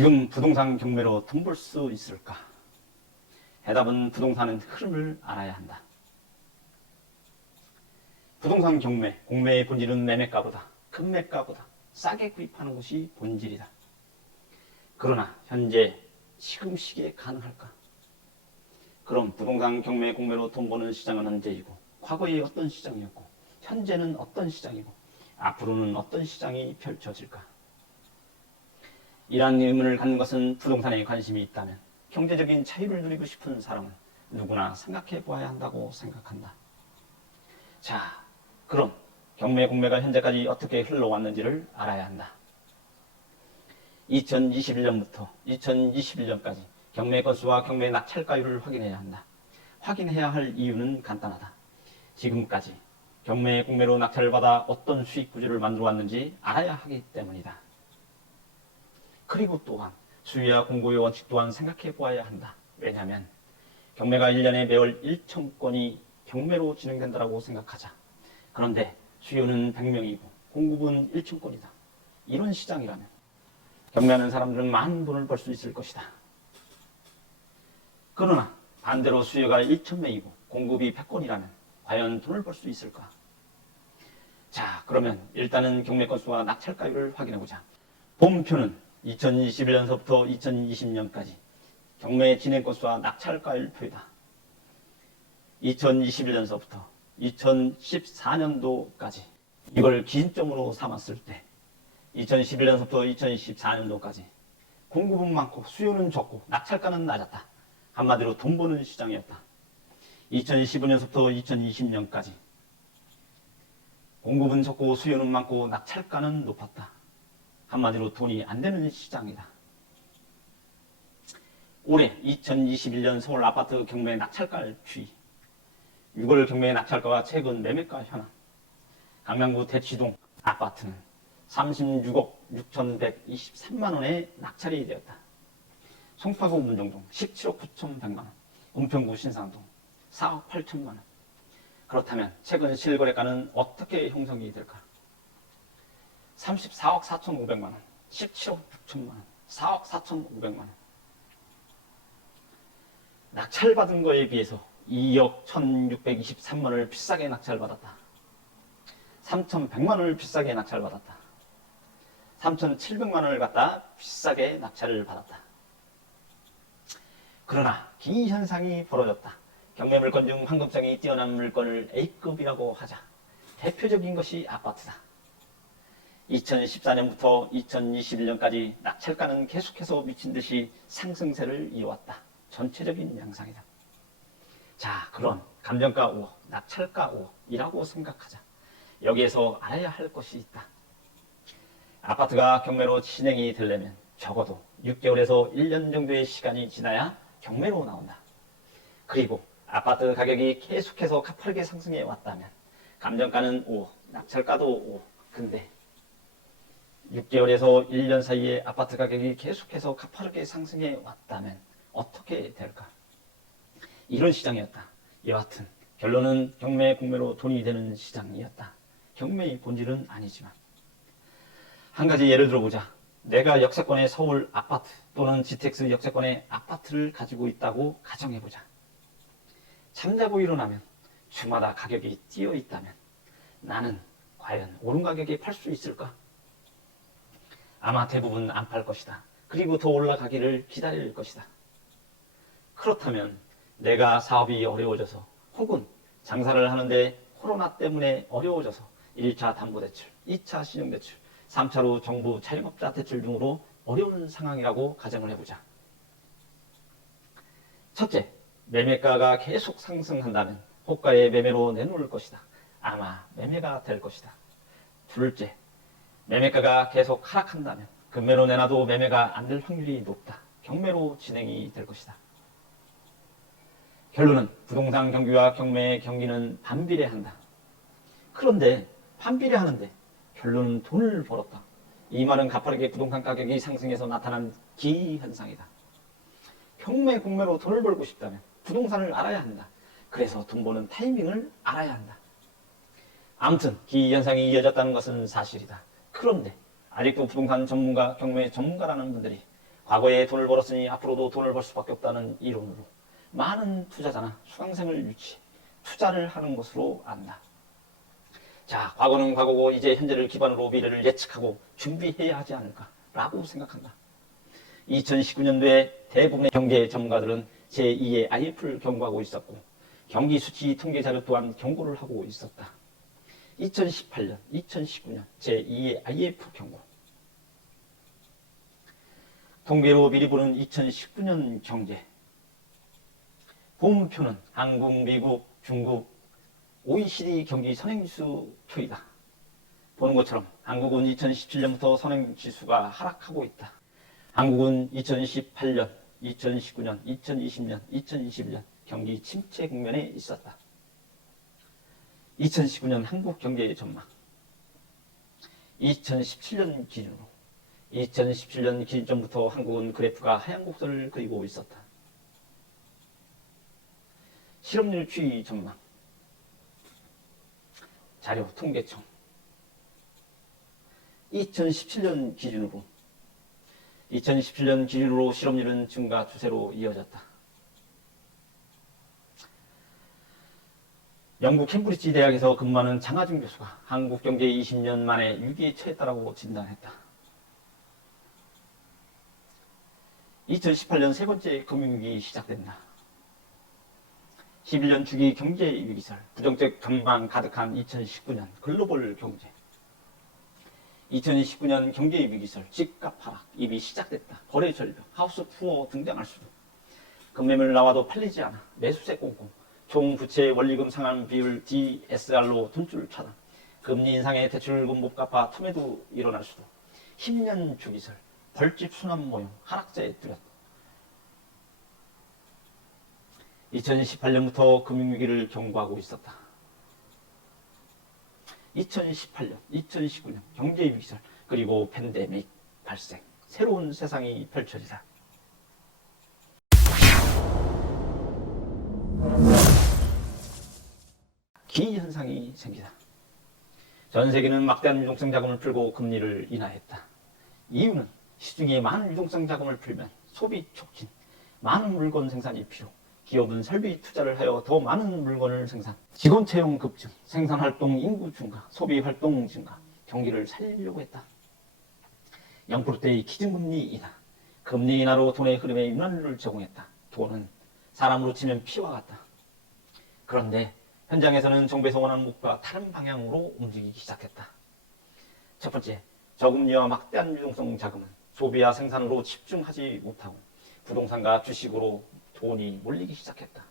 지금 부동산 경매로 돈 벌 수 있을까? 해답은 부동산은 흐름을 알아야 한다. 부동산 경매, 공매의 본질은 매매가보다, 금매가보다 싸게 구입하는 것이 본질이다. 그러나 현재 지금 시기에 가능할까? 그럼 부동산 경매, 공매로 돈 버는 시장은 언제이고, 과거에 어떤 시장이었고, 현재는 어떤 시장이고, 앞으로는 어떤 시장이 펼쳐질까? 이러한 의문을 갖는 것은 부동산에 관심이 있다면 경제적인 자유를 누리고 싶은 사람은 누구나 생각해 보아야 한다고 생각한다. 자, 그럼 경매, 공매가 현재까지 어떻게 흘러왔는지를 알아야 한다. 2021년부터 2021년까지 경매 건수와 경매 낙찰가율을 확인해야 한다. 확인해야 할 이유는 간단하다. 지금까지 경매, 공매로 낙찰을 받아 어떤 수익 구조를 만들어 왔는지 알아야 하기 때문이다. 그리고 또한 수요와 공급의 원칙 또한 생각해 보아야 한다. 왜냐하면 경매가 1년에 매월 1,000건이 경매로 진행된다고 생각하자. 그런데 수요는 100명이고 공급은 1,000건이다. 이런 시장이라면 경매하는 사람들은 많은 돈을 벌 수 있을 것이다. 그러나 반대로 수요가 1,000명이고 공급이 100건이라면 과연 돈을 벌 수 있을까? 자, 그러면 일단은 경매 건수와 낙찰가율을 확인해보자. 본표는 2021년서부터 2020년까지 경매 진행 건수와 낙찰가율 표이다. 2021년서부터 2014년도까지 이걸 기준점으로 삼았을 때 2011년서부터 2014년도까지 공급은 많고 수요는 적고 낙찰가는 낮았다. 한마디로 돈 버는 시장이었다. 2015년서부터 2020년까지 공급은 적고 수요는 많고 낙찰가는 높았다. 한마디로 돈이 안 되는 시장이다. 올해 2021년 서울 아파트 경매 낙찰가 추이, 6월 경매 낙찰가와 최근 매매가 현황. 강남구 대치동 아파트는 36억 6,123만 원에 낙찰이 되었다. 송파구 문정동 17억 9,100만 원, 은평구 신상동 4억 8천만 원. 그렇다면 최근 실거래가는 어떻게 형성이 될까? 34억 4,500만 원, 17억 6천만 원, 4억 4,500만 원. 낙찰받은 거에 비해서 2억 1,623만 원을 비싸게 낙찰받았다. 3,100만 원을 비싸게 낙찰받았다. 3,700만 원을 갖다 비싸게 낙찰을 받았다. 그러나 이 현상이 벌어졌다. 경매 물건 중 황금성이 뛰어난 물건을 A급이라고 하자. 대표적인 것이 아파트다. 2014년부터 2021년까지 낙찰가는 계속해서 미친 듯이 상승세를 이어왔다. 전체적인 양상이다. 자, 그런 감정가 5억, 낙찰가 5억이라고 생각하자. 여기에서 알아야 할 것이 있다. 아파트가 경매로 진행이 되려면 적어도 6개월에서 1년 정도의 시간이 지나야 경매로 나온다. 그리고 아파트 가격이 계속해서 가파르게 상승해 왔다면 감정가는 5억, 낙찰가도 5억. 근데 6개월에서 1년 사이에 아파트 가격이 계속해서 가파르게 상승해 왔다면 어떻게 될까? 이런 시장이었다. 여하튼 결론은 경매, 공매로 돈이 되는 시장이었다. 경매의 본질은 아니지만. 한 가지 예를 들어보자. 내가 역세권의 서울 아파트 또는 GTX 역세권의 아파트를 가지고 있다고 가정해보자. 잠자고 일어나면 주마다 가격이 뛰어 있다면 나는 과연 오른 가격에 팔 수 있을까? 아마 대부분 안 팔 것이다. 그리고 더 올라가기를 기다릴 것이다. 그렇다면 내가 사업이 어려워져서 혹은 장사를 하는데 코로나 때문에 어려워져서 1차 담보대출, 2차 신용대출, 3차로 정부 자영업자 대출 등으로 어려운 상황이라고 가정을 해보자. 첫째, 매매가가 계속 상승한다면 호가의 매매로 내놓을 것이다. 아마 매매가 될 것이다. 둘째, 매매가가 계속 하락한다면 금매로 내놔도 매매가 안 될 확률이 높다. 경매로 진행이 될 것이다. 결론은 부동산 경기와 경매의 경기는 반비례한다. 그런데 반비례하는데 결론은 돈을 벌었다. 이 말은 가파르게 부동산 가격이 상승해서 나타난 기현상이다. 경매, 공매로 돈을 벌고 싶다면 부동산을 알아야 한다. 그래서 돈 버는 타이밍을 알아야 한다. 아무튼 기현상이 이어졌다는 것은 사실이다. 그런데 아직도 부동산 전문가, 경매 전문가라는 분들이 과거에 돈을 벌었으니 앞으로도 돈을 벌 수밖에 없다는 이론으로 많은 투자자나 수강생을 유치, 투자를 하는 것으로 안다. 자, 과거는 과거고 이제 현재를 기반으로 미래를 예측하고 준비해야 하지 않을까라고 생각한다. 2019년도에 대부분의 경제 전문가들은 제2의 IMF를 경고하고 있었고 경기 수치 통계 자료 또한 경고를 하고 있었다. 2018년, 2019년 제2의 IMF 경고. 통계로 미리 보는 2019년 경제. 본표는 한국, 미국, 중국, OECD 경기 선행지수 표이다. 보는 것처럼 한국은 2017년부터 선행지수가 하락하고 있다. 한국은 2018년, 2019년, 2020년, 2021년 경기 침체 국면에 있었다. 2019년 한국 경제 전망. 2017년 기준으로 2017년 기준점부터 한국은 그래프가 하향 곡선을 그리고 있었다. 실업률 추이 전망. 자료 통계청. 2017년 기준으로 실업률은 증가 추세로 이어졌다. 영국 캠브리지 대학에서 근무하는 장하준 교수가 한국 경제 20년 만에 위기에 처했다고 진단했다. 2018년 세 번째 금융위기 시작된다. 11년 주기 경제 위기설, 부정적 전망 가득한 2019년 글로벌 경제. 2019년 경제 위기설, 집값 하락, 이미 시작됐다. 거래 절벽, 하우스 푸어 등장할 수도. 급매물 나와도 팔리지 않아. 매수세 꽁꽁. 총 부채 원리금 상환 비율 DSR로 돈줄 차단. 금리 인상에 대출금 못 갚아 텀에도 일어날 수도. 10년 주기설, 벌집 순환 모형, 하락세에 뚜렷. 2018년부터 금융위기를 경고하고 있었다. 2018년, 2019년 경제 위기설, 그리고 팬데믹 발생, 새로운 세상이 펼쳐지다. 기현상이 생기다. 전 세계는 막대한 유동성 자금을 풀고 금리를 인하했다. 이유는 시중에 많은 유동성 자금을 풀면 소비 촉진, 많은 물건 생산이 필요, 기업은 설비 투자를 하여 더 많은 물건을 생산, 직원 채용 급증, 생산활동 인구 증가, 소비활동 증가, 경기를 살리려고 했다. 0%대의 기준금리 인하, 금리 인하로 돈의 흐름에 윤활유를 제공했다. 돈은 사람으로 치면 피와 같다. 그런데 현장에서는 정부에서 원하는 것과 다른 방향으로 움직이기 시작했다. 첫 번째, 저금리와 막대한 유동성 자금은 소비와 생산으로 집중하지 못하고 부동산과 주식으로 돈이 몰리기 시작했다.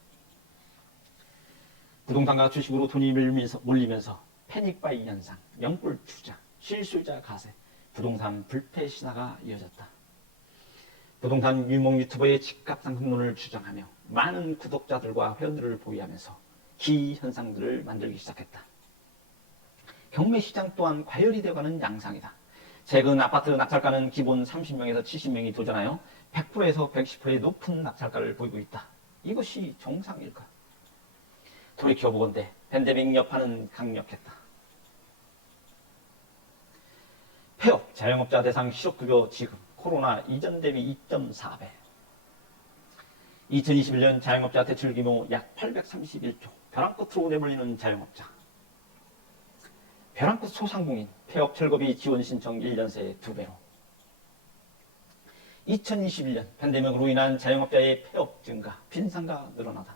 부동산과 주식으로 돈이 몰리면서 패닉바이 현상, 명불 투자, 실수요자 가세, 부동산 불패 신화가 이어졌다. 부동산 유명 유튜버의 집값 상승론을 주장하며 많은 구독자들과 회원들을 보유하면서 기현상들을 만들기 시작했다. 경매 시장 또한 과열이 되어가는 양상이다. 최근 아파트 낙찰가는 기본 30명에서 70명이 도전하여 100%에서 110%의 높은 낙찰가를 보이고 있다. 이것이 정상일까? 돌이켜보건대 팬데믹 여파는 강력했다. 폐업, 자영업자 대상 실업급여 지급, 코로나 이전 대비 2.4배. 2021년 자영업자 대출 규모 약 831조, 벼랑 끝으로 내몰리는 자영업자. 벼랑 끝 소상공인, 폐업 철거비 지원 신청 1년 새 2배로. 2021년 팬데믹으로 인한 자영업자의 폐업 증가, 빈상가 늘어나다.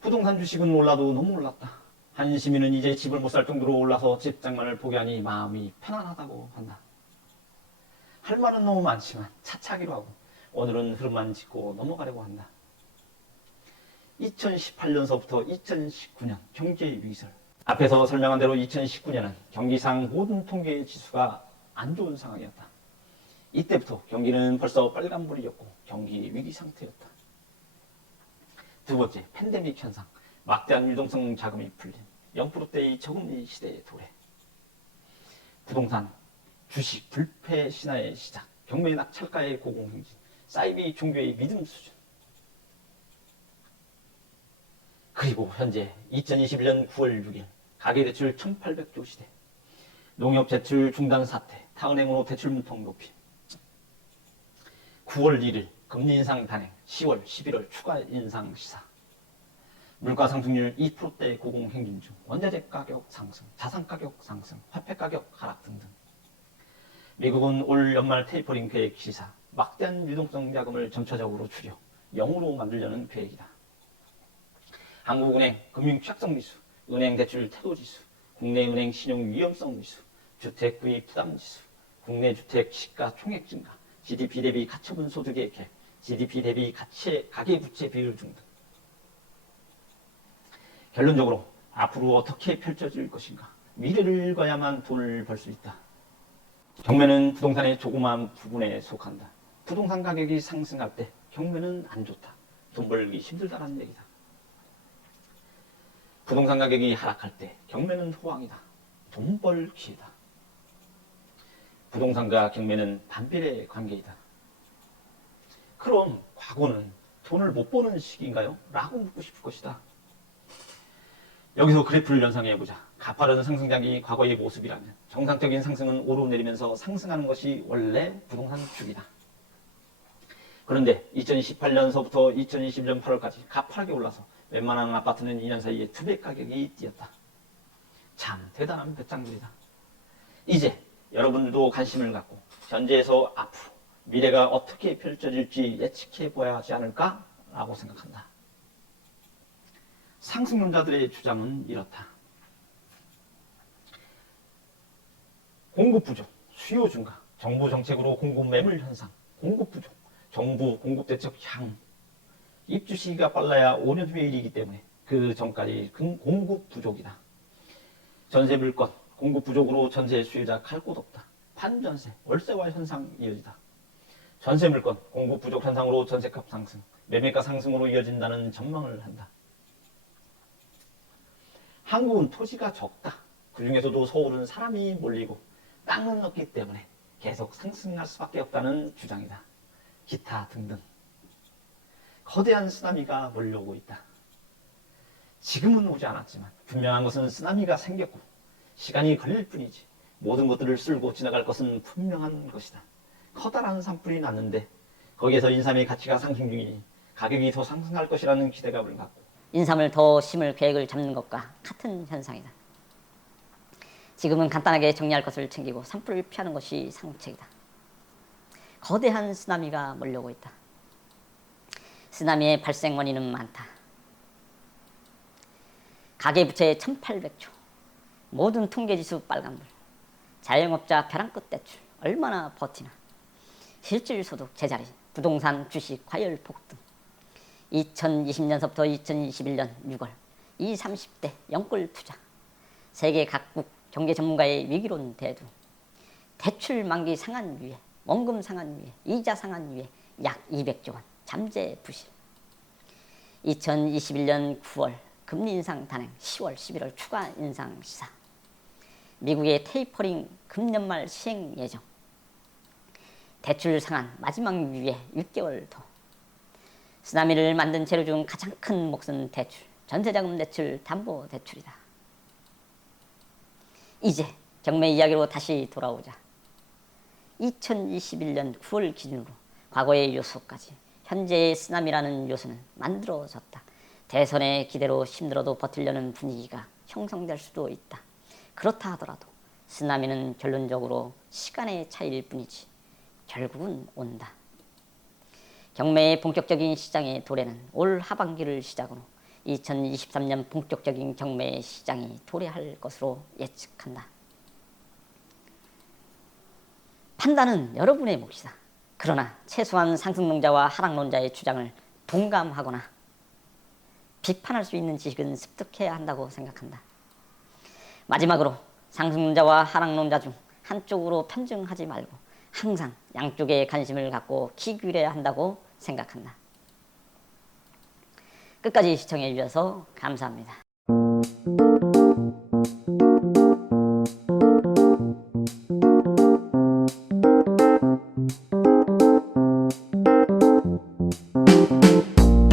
부동산 주식은 올라도 너무 올랐다. 한 시민은 이제 집을 못 살 정도로 올라서 집 장만을 포기하니 마음이 편안하다고 한다. 할 말은 너무 많지만 차차기로 하고 오늘은 흐름만 짚고 넘어가려고 한다. 2018년서부터 2019년 경제 위기설. 앞에서 설명한 대로 2019년은 경기상 모든 통계 지수가 안 좋은 상황이었다. 이때부터 경기는 벌써 빨간불이었고 경기 위기 상태였다. 두 번째, 팬데믹 현상. 막대한 유동성 자금이 풀린 0%대의 저금리 시대의 도래. 부동산, 주식, 불패 신화의 시작. 경매 낙찰가의 고공행진. 사이비 종교의 믿음 수준. 그리고 현재 2021년 9월 6일 가계대출 1800조 시대. 농협 대출 중단 사태, 타은행으로 대출 문턱 높임, 9월 1일 금리 인상 단행, 10월, 11월 추가 인상 시사. 물가 상승률 2%대 고공행진 중 원자재 가격 상승, 자산 가격 상승, 화폐 가격 하락 등등. 미국은 올 연말 테이퍼링 계획 시사, 막대한 유동성 자금을 점차적으로 줄여 0으로 만들려는 계획이다. 한국은행 금융 취약성 지수, 은행 대출 태도 지수, 국내 은행 신용 위험성 지수, 주택 구입 부담 지수, 국내 주택 시가 총액 증가, GDP 대비 가처분 소득의 갭, GDP 대비 가계 부채 비율 등. 결론적으로 앞으로 어떻게 펼쳐질 것인가? 미래를 읽어야만 돈을 벌 수 있다. 경매는 부동산의 조그마한 부분에 속한다. 부동산 가격이 상승할 때 경매는 안 좋다. 돈 벌기 힘들다는 얘기다. 부동산 가격이 하락할 때 경매는 호황이다. 돈 벌 기회다. 부동산과 경매는 반비례 관계이다. 그럼 과거는 돈을 못 버는 시기인가요? 라고 묻고 싶을 것이다. 여기서 그래프를 연상해보자. 가파른 상승장이 과거의 모습이라면 정상적인 상승은 오르내리면서 상승하는 것이 원래 부동산 주기다. 그런데 2018년서부터 2020년 8월까지 가파르게 올라서 웬만한 아파트는 2년 사이에 2배 가격이 뛰었다. 참 대단한 배짱들이다. 이제 여러분들도 관심을 갖고 현재에서 앞으로 미래가 어떻게 펼쳐질지 예측해봐야 하지 않을까? 라고 생각한다. 상승론자들의 주장은 이렇다. 공급 부족, 수요 증가, 정부 정책으로 공급 매물 현상, 공급 부족, 정부 공급 대책 향후. 입주 시기가 빨라야 5년 후의 일이기 때문에 그 전까지 공급 부족이다. 전세 물건, 공급 부족으로 전세 수요자 갈 곳 없다. 반전세, 월세화 현상 이어지다. 전세 물건, 공급 부족 현상으로 전세값 상승, 매매가 상승으로 이어진다는 전망을 한다. 한국은 토지가 적다. 그 중에서도 서울은 사람이 몰리고 땅은 없기 때문에 계속 상승할 수밖에 없다는 주장이다. 기타 등등. 거대한 쓰나미가 몰려오고 있다. 지금은 오지 않았지만 분명한 것은 쓰나미가 생겼고 시간이 걸릴 뿐이지 모든 것들을 쓸고 지나갈 것은 분명한 것이다. 커다란 산불이 났는데 거기에서 인삼의 가치가 상승 중이니 가격이 더 상승할 것이라는 기대감을 갖고 인삼을 더 심을 계획을 잡는 것과 같은 현상이다. 지금은 간단하게 정리할 것을 챙기고 산불을 피하는 것이 상책이다. 거대한 쓰나미가 몰려오고 있다. 쓰나미의 발생 원인은 많다. 가계부채 1800조, 모든 통계지수 빨간불, 자영업자 벼랑끝 대출 얼마나 버티나, 실질소득 제자리, 부동산, 주식, 과열 폭등 등 2020년서부터 2021년 6월 이 30대 영끌 투자, 세계 각국 경제 전문가의 위기론 대두, 대출 만기 상한 위에, 원금 상한 위에, 이자 상한 위에 약 200조 원 잠재 부실. 2021년 9월 금리 인상 단행, 10월, 11월 추가 인상 시사. 미국의 테이퍼링 금년말 시행 예정. 대출 상한 마지막 위에 6개월 더. 쓰나미를 만든 재료 중 가장 큰 몫은 대출, 전세자금 대출, 담보대출이다. 이제 경매 이야기로 다시 돌아오자. 2021년 9월 기준으로 과거의 요소까지 현재의 쓰나미라는 요소는 만들어졌다. 대선의 기대로 힘들어도 버티려는 분위기가 형성될 수도 있다. 그렇다 하더라도 쓰나미는 결론적으로 시간의 차이일 뿐이지 결국은 온다. 경매의 본격적인 시장의 도래는 올 하반기를 시작으로 2023년 본격적인 경매 시장이 도래할 것으로 예측한다. 판단은 여러분의 몫이다. 그러나 최소한 상승론자와 하락론자의 주장을 동감하거나 비판할 수 있는 지식은 습득해야 한다고 생각한다. 마지막으로 상승론자와 하락론자 중 한쪽으로 편중하지 말고 항상 양쪽에 관심을 갖고 귀 기울여야 한다고 생각한다. 끝까지 시청해 주셔서 감사합니다.